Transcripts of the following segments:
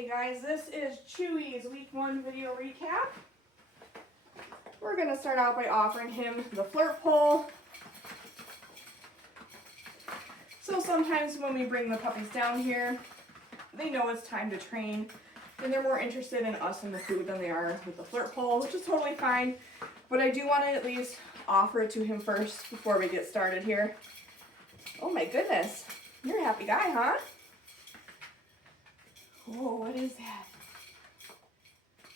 Okay guys, this is Chewy's week 1 video recap. We're going to start out by offering him the flirt pole. So sometimes when we bring the puppies down here, they know it's time to train and they're more interested in us and the food than they are with the flirt pole, which is totally fine. But I do want to at least offer it to him first before we get started here. Oh my goodness, you're a happy guy, huh? Oh, what is that?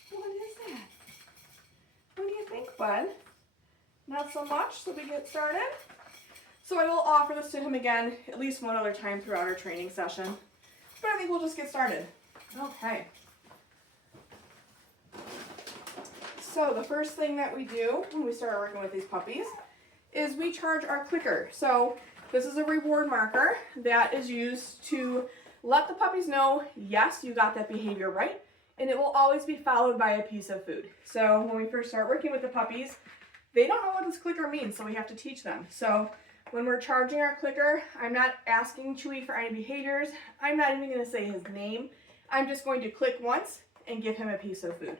What is that? What do you think, bud? Not so much, so we get started. So I will offer this to him again at least one other time throughout our training session. But I think we'll just get started. Okay. So the first thing that we do when we start working with these puppies is we charge our clicker. So this is a reward marker that is used to let the puppies know, yes, you got that behavior right, and it will always be followed by a piece of food. So when we first start working with the puppies, they don't know what this clicker means, so we have to teach them. So when we're charging our clicker, I'm not asking Chewy for any behaviors. I'm not even going to say his name. I'm just going to click once and give him a piece of food.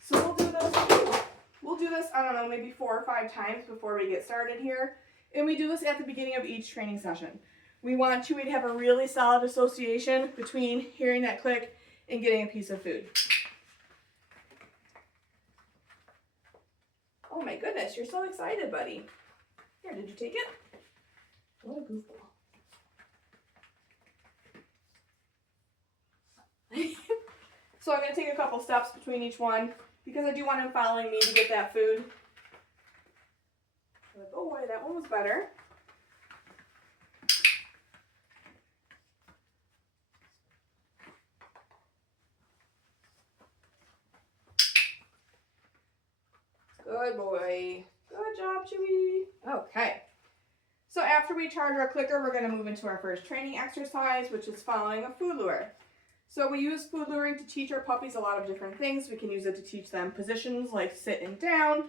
So we'll do this, I don't know, maybe 4 or 5 times before we get started here. And we do this at the beginning of each training session. We want Chewy to have a really solid association between hearing that click and getting a piece of food. Oh my goodness, you're so excited, buddy. Here, did you take it? What a goofball. So I'm going to take a couple steps between each one because I do want him following me to get that food. Like, oh boy, that one was better. Good boy. Good job, Chewy. Okay. So after we charge our clicker, we're going to move into our first training exercise, which is following a food lure. So we use food luring to teach our puppies a lot of different things. We can use it to teach them positions like sit and down.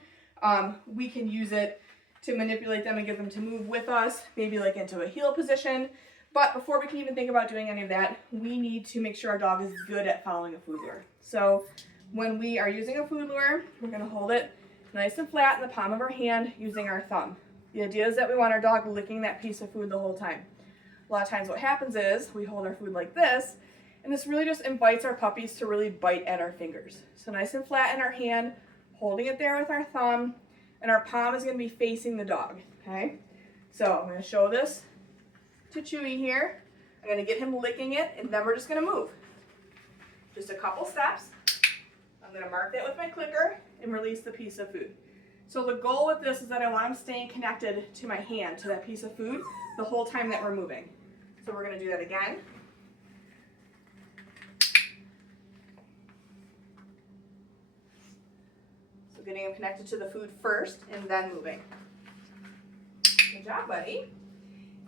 We can use it to manipulate them and get them to move with us, maybe like into a heel position. But before we can even think about doing any of that, we need to make sure our dog is good at following a food lure. So when we are using a food lure, we're going to hold it nice and flat in the palm of our hand using our thumb. The idea is that we want our dog licking that piece of food the whole time. A lot of times what happens is we hold our food like this, and this really just invites our puppies to really bite at our fingers. So nice and flat in our hand, holding it there with our thumb, and our palm is going to be facing the dog, okay? So I'm going to show this to Chewy here. I'm going to get him licking it, and then we're just going to move. Just a couple steps. I'm going to mark that with my clicker and release the piece of food. So the goal with this is that I want him staying connected to my hand, to that piece of food, the whole time that we're moving. So we're going to do that again. So getting him connected to the food first and then moving. Good job, buddy.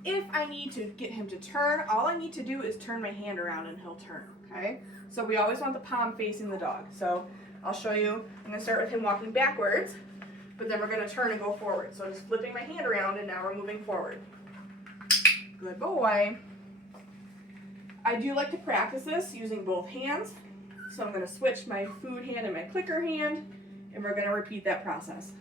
If I need to get him to turn, all I need to do is turn my hand around and he'll turn, okay? So we always want the palm facing the dog. So I'll show you, I'm going to start with him walking backwards, but then we're going to turn and go forward. So just flipping my hand around and now we're moving forward. Good boy. I do like to practice this using both hands. So I'm going to switch my food hand and my clicker hand, and we're going to repeat that process.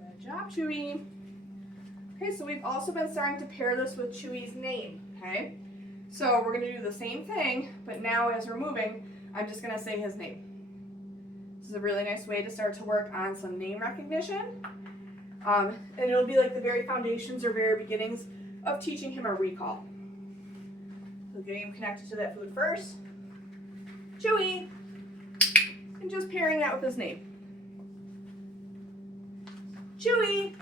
Good job, Chewy. Okay, so we've also been starting to pair this with Chewy's name, okay? So we're going to do the same thing, but now as we're moving, I'm just going to say his name. This is a really nice way to start to work on some name recognition. And it'll be like the very foundations or very beginnings of teaching him a recall. So getting him connected to that food first. Chewy! And just pairing that with his name. Chewy!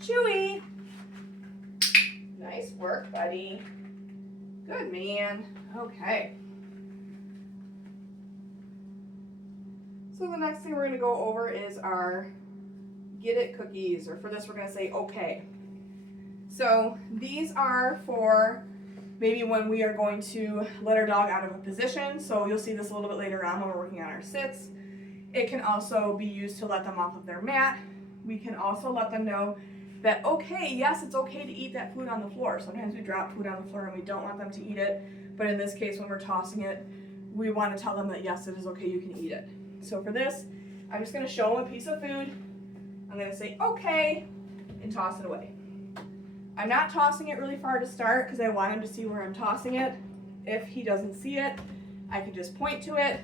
Chewy! Nice work, buddy. Good man. Okay. So the next thing we're going to go over is our get it cookies, or for this we're going to say okay. So these are for maybe when we are going to let our dog out of a position. So you'll see this a little bit later on when we're working on our sits. It can also be used to let them off of their mat. We can also let them know that, okay, yes, it's okay to eat that food on the floor. Sometimes we drop food on the floor and we don't want them to eat it. But in this case, when we're tossing it, we want to tell them that, yes, it is okay, you can eat it. So for this, I'm just going to show them a piece of food. I'm going to say, okay, and toss it away. I'm not tossing it really far to start because I want him to see where I'm tossing it. If he doesn't see it, I can just point to it.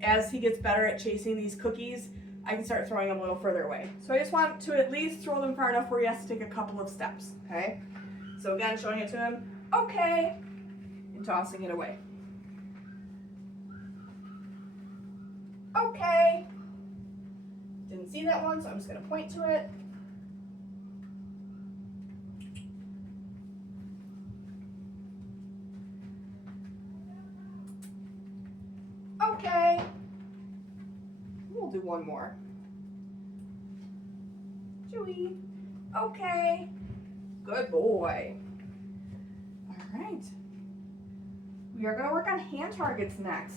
As he gets better at chasing these cookies, I can start throwing them a little further away. So I just want to at least throw them far enough where he has to take a couple of steps, okay? So again, showing it to him, okay, and tossing it away. Okay. Didn't see that one, so I'm just gonna point to it. Okay. We'll do one more. Chewy. Okay. Good boy. All right. We are going to work on hand targets next.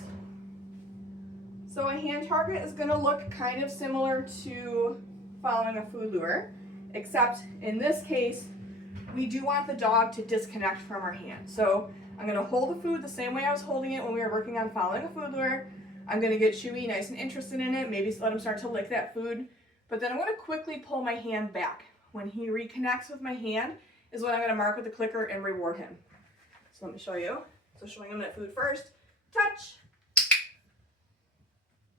So a hand target is going to look kind of similar to following a food lure, except in this case, we do want the dog to disconnect from our hand. So I'm going to hold the food the same way I was holding it when we were working on following a food lure. I'm going to get Chewy nice and interested in it, maybe let him start to lick that food. But then I'm going to quickly pull my hand back. When he reconnects with my hand is when I'm going to mark with the clicker and reward him. So let me show you. So showing him that food first. Touch.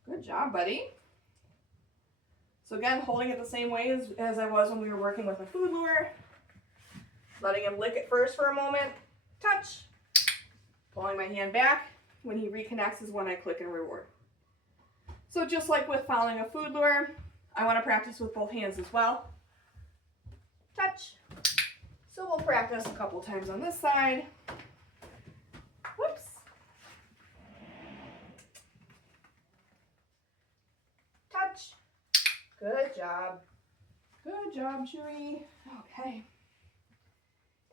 Good job, buddy. So again, holding it the same way as I was when we were working with a food lure. Letting him lick it first for a moment. Touch. Pulling my hand back. When he reconnects is when I click and reward. So just like with following a food lure, I want to practice with both hands as well. Touch. So we'll practice a couple times on this side. Whoops. Touch. Good job. Good job, Chewy. Okay.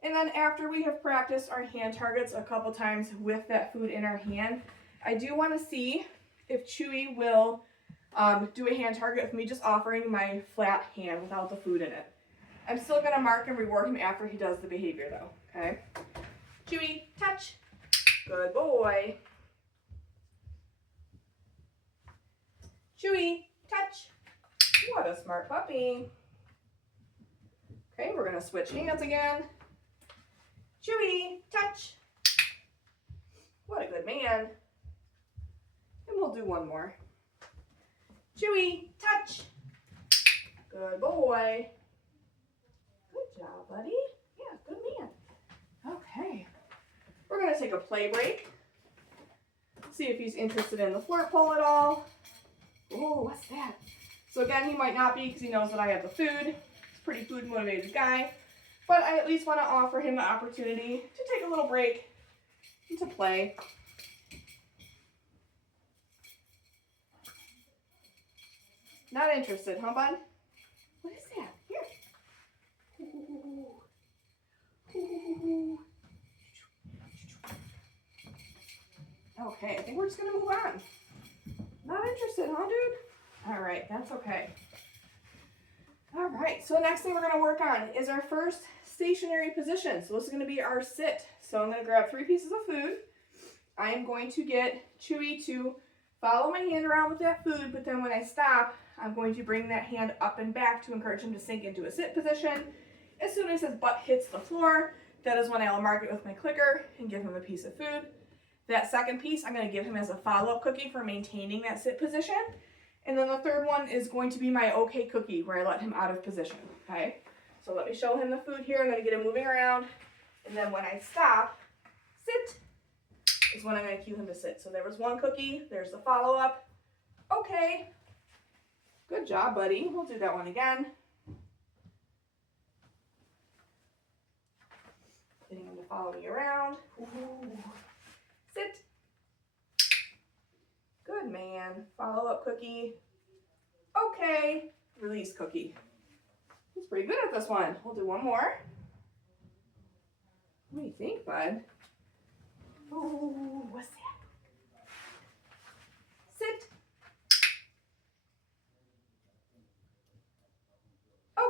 And then after we have practiced our hand targets a couple times with that food in our hand, I do want to see if Chewy will do a hand target with me just offering my flat hand without the food in it. I'm still going to mark and reward him after he does the behavior though, okay? Chewy, touch. Good boy. Chewy, touch. What a smart puppy. Okay, we're going to switch hands again. Chewy, touch. What a good man. And we'll do one more. Chewy, touch. Good boy. Good job, buddy. Yeah, good man. Okay. We're going to take a play break. See if he's interested in the flirt pole at all. Oh, what's that? So again, he might not be because he knows that I have the food. He's a pretty food motivated guy. But I at least want to offer him the opportunity to take a little break and to play. Not interested, huh, bud? What is that? Here. Ooh. Okay, I think we're just going to move on. Not interested, huh, dude? All right, that's okay. All right, so the next thing we're going to work on is our first stationary position. So this is going to be our sit. So I'm going to grab 3 pieces of food. I am going to get Chewy to follow my hand around with that food, but then when I stop, I'm going to bring that hand up and back to encourage him to sink into a sit position. As soon as his butt hits the floor, that is when I'll mark it with my clicker and give him a piece of food. That second piece I'm going to give him as a follow-up cookie for maintaining that sit position. And then the third one is going to be my okay cookie where I let him out of position, okay? So let me show him the food here. I'm going to get him moving around. And then when I stop, sit, is when I'm going to cue him to sit. So there was one cookie. There's the follow-up. Okay. Good job, buddy. We'll do that one again. Getting him to follow me around. Ooh. Sit. Good man. Follow-up cookie. Okay. Release cookie. He's pretty good at this one. We'll do one more. What do you think, bud? Oh, what's that? Sit.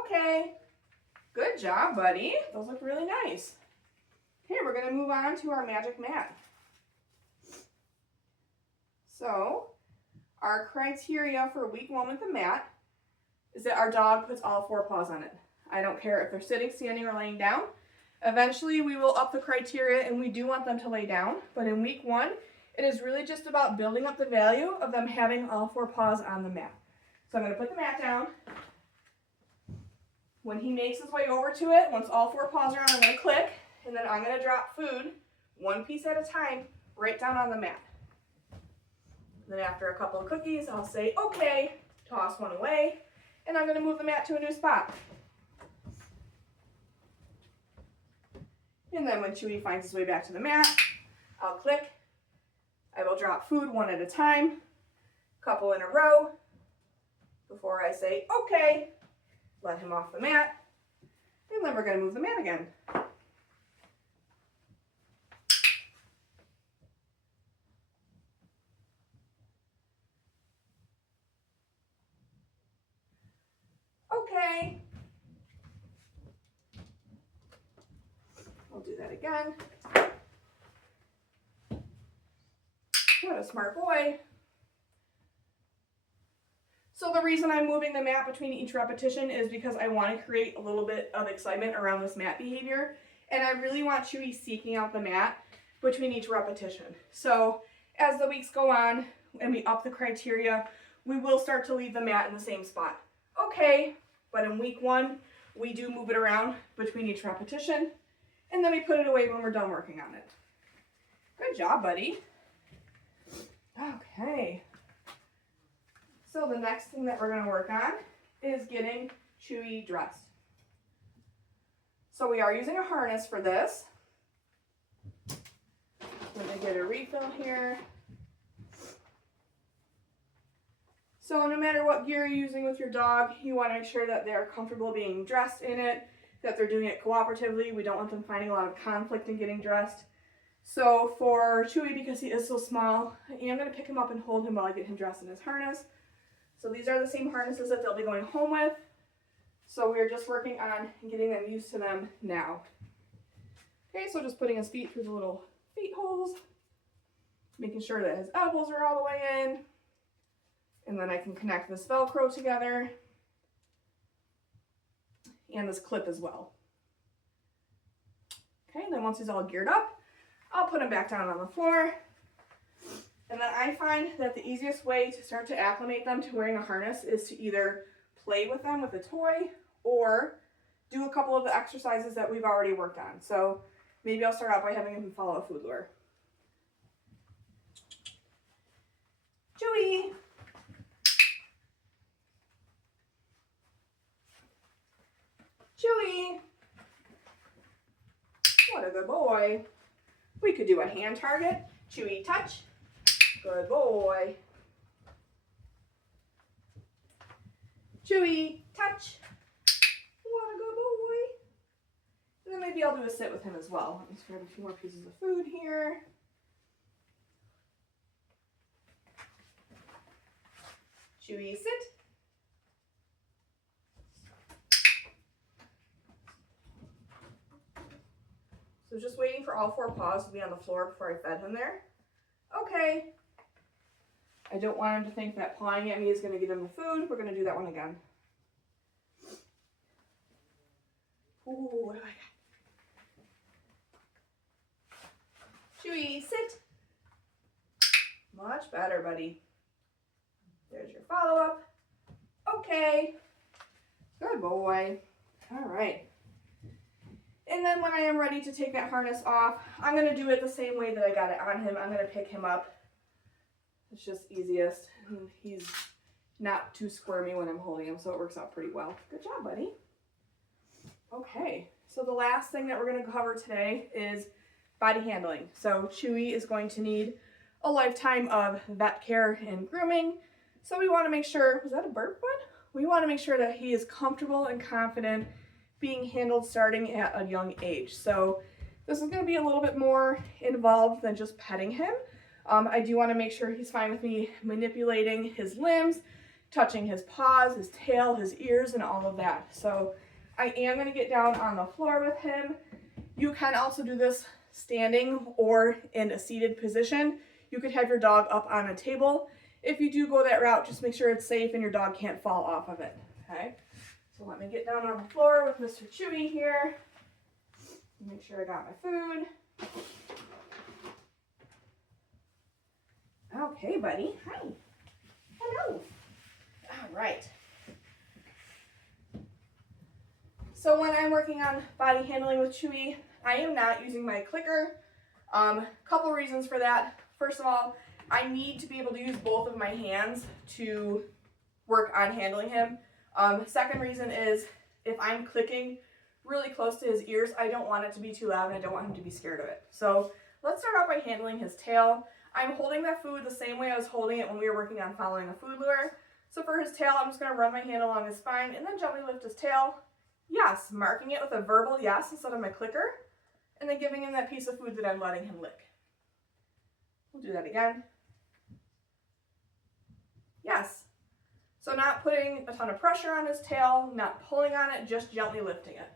Okay. Good job, buddy. Those look really nice. Okay, we're going to move on to our magic mat. So, our criteria for week 1 with the mat is that our dog puts all 4 paws on it. I don't care if they're sitting, standing, or laying down. Eventually, we will up the criteria and we do want them to lay down. But in week 1, it is really just about building up the value of them having all 4 paws on the mat. So I'm going to put the mat down. When he makes his way over to it, once all 4 paws are on, I'm going to click, and then I'm going to drop food 1 piece at a time right down on the mat. Then after a couple of cookies, I'll say, okay, toss one away, and I'm going to move the mat to a new spot. And then when Chewy finds his way back to the mat, I'll click. I will drop food 1 at a time, couple in a row, before I say, okay, let him off the mat, and then we're going to move the mat again. Okay. I'll do that again. What a smart boy. So the reason I'm moving the mat between each repetition is because I want to create a little bit of excitement around this mat behavior. And I really want Chewy seeking out the mat between each repetition. So as the weeks go on and we up the criteria, we will start to leave the mat in the same spot. Okay, but in week 1, we do move it around between each repetition, and then we put it away when we're done working on it. Good job, buddy. Okay. So the next thing that we're going to work on is getting Chewy dressed. So we are using a harness for this. Let me get a refill here. So no matter what gear you're using with your dog, you want to make sure that they're comfortable being dressed in it, that they're doing it cooperatively. We don't want them finding a lot of conflict in getting dressed. So for Chewy, because he is so small, I am going to pick him up and hold him while I get him dressed in his harness. So these are the same harnesses that they'll be going home with. So we're just working on getting them used to them now. Okay, so just putting his feet through the little feet holes, making sure that his elbows are all the way in. And then I can connect this Velcro together and this clip as well. Okay, and then once he's all geared up, I'll put him back down on the floor. And then I find that the easiest way to start to acclimate them to wearing a harness is to either play with them with a toy or do a couple of the exercises that we've already worked on. So maybe I'll start out by having him follow a food lure. Chewy! Chewy! What a good boy. We could do a hand target. Chewy, touch. Good boy. Chewy, touch. What a good boy. And then maybe I'll do a sit with him as well. Let me just grab a few more pieces of food here. Chewy, sit. So just waiting for all 4 paws to be on the floor before I fed him there. Okay. I don't want him to think that pawing at me is going to give him the food. We're going to do that one again. Ooh, what do I got? Chewy, sit. Much better, buddy. There's your follow-up. Okay. Good boy. All right. And then when I am ready to take that harness off, I'm going to do it the same way that I got it on him. I'm going to pick him up. It's just easiest. He's not too squirmy when I'm holding him, so it works out pretty well. Good job, buddy. Okay, so the last thing that we're going to cover today is body handling. So Chewy is going to need a lifetime of vet care and grooming. So we want to make sure, was that a burp one? We want to make sure that he is comfortable and confident being handled starting at a young age. So This is going to be a little bit more involved than just petting him. I do want to make sure he's fine with me manipulating his limbs, touching his paws, his tail, his ears, and all of that. So I am going to get down on the floor with him. You can also do this standing or in a seated position. You could have your dog up on a table. If you do go that route, just make sure it's safe and your dog can't fall off of it, okay? So let me get down on the floor with Mr. Chewy here. Make sure I got my food. Okay, buddy. Hi. Hello. All right. So when I'm working on body handling with Chewy, I am not using my clicker. Couple reasons for that. First of all, I need to be able to use both of my hands to work on handling him. Second reason is if I'm clicking really close to his ears, I don't want it to be too loud and I don't want him to be scared of it. So let's start out by handling his tail. I'm holding that food the same way I was holding it when we were working on following a food lure. So for his tail, I'm just going to run my hand along his spine and then gently lift his tail. Yes, marking it with a verbal yes instead of my clicker, and then giving him that piece of food that I'm letting him lick. We'll do that again. Yes. So not putting a ton of pressure on his tail, not pulling on it, just gently lifting it.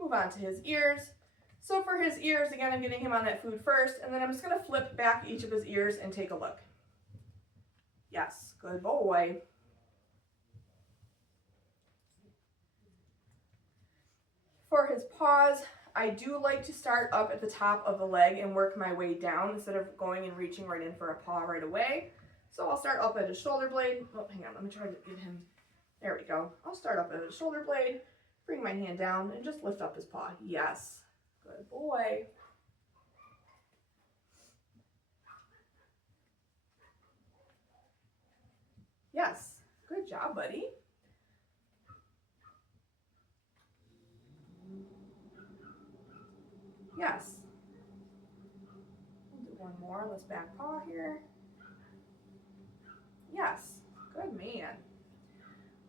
Move on to his ears. So for his ears, again, I'm getting him on that food first, and then I'm just going to flip back each of his ears and take a look. Yes, good boy. For his paws, I do like to start up at the top of the leg and work my way down instead of going and reaching right in for a paw right away. So I'll start up at his shoulder blade. Oh, hang on, let me try to get him. There we go. I'll start up at his shoulder blade, bring my hand down, and just lift up his paw. Yes. Good boy. Yes. Good job, buddy. Yes. We'll do one more on this back paw here. Yes. Good man.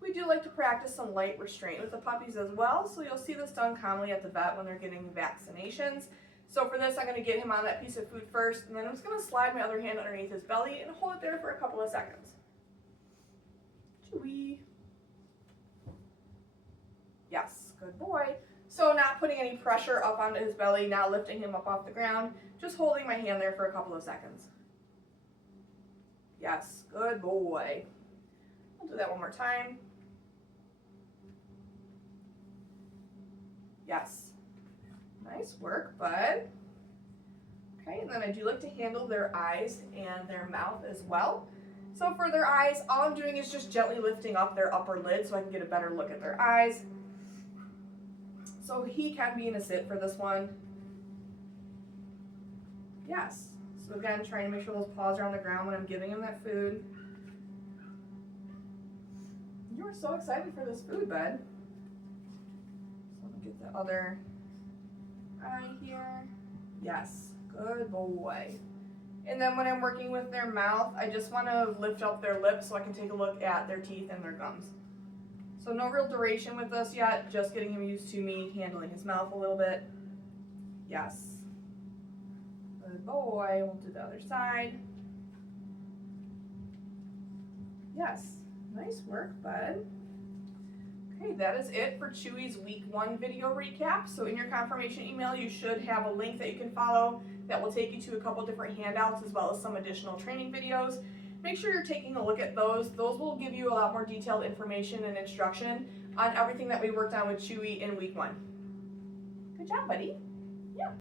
We do like to practice some light restraint with the puppies as well, so you'll see this done commonly at the vet when they're getting vaccinations. So for this, I'm going to get him on that piece of food first, and then I'm just going to slide my other hand underneath his belly and hold it there for a couple of seconds. Chewy. Yes, good boy. So not putting any pressure up onto his belly, not lifting him up off the ground, just holding my hand there for a couple of seconds. Yes, good boy. I'll do that one more time. Yes. Nice work, bud. Okay, and then I do like to handle their eyes and their mouth as well. So for their eyes, all I'm doing is just gently lifting up their upper lid so I can get a better look at their eyes. So he can be in a sit for this one. Yes. So again, trying to make sure those paws are on the ground when I'm giving him that food. You are so excited for this food, bud. So let me get the other eye here. Yes, good boy. And then when I'm working with their mouth, I just want to lift up their lips so I can take a look at their teeth and their gums. So no real duration with this yet, just getting him used to me handling his mouth a little bit. Yes. Good boy. We'll do the other side. Yes. Nice work, bud. Okay, that is it for Chewy's week 1 video recap. So in your confirmation email, you should have a link that you can follow that will take you to a couple different handouts as well as some additional training videos. Make sure you're taking a look at those. Those will give you a lot more detailed information and instruction on everything that we worked on with Chewy in week 1. Good job, buddy.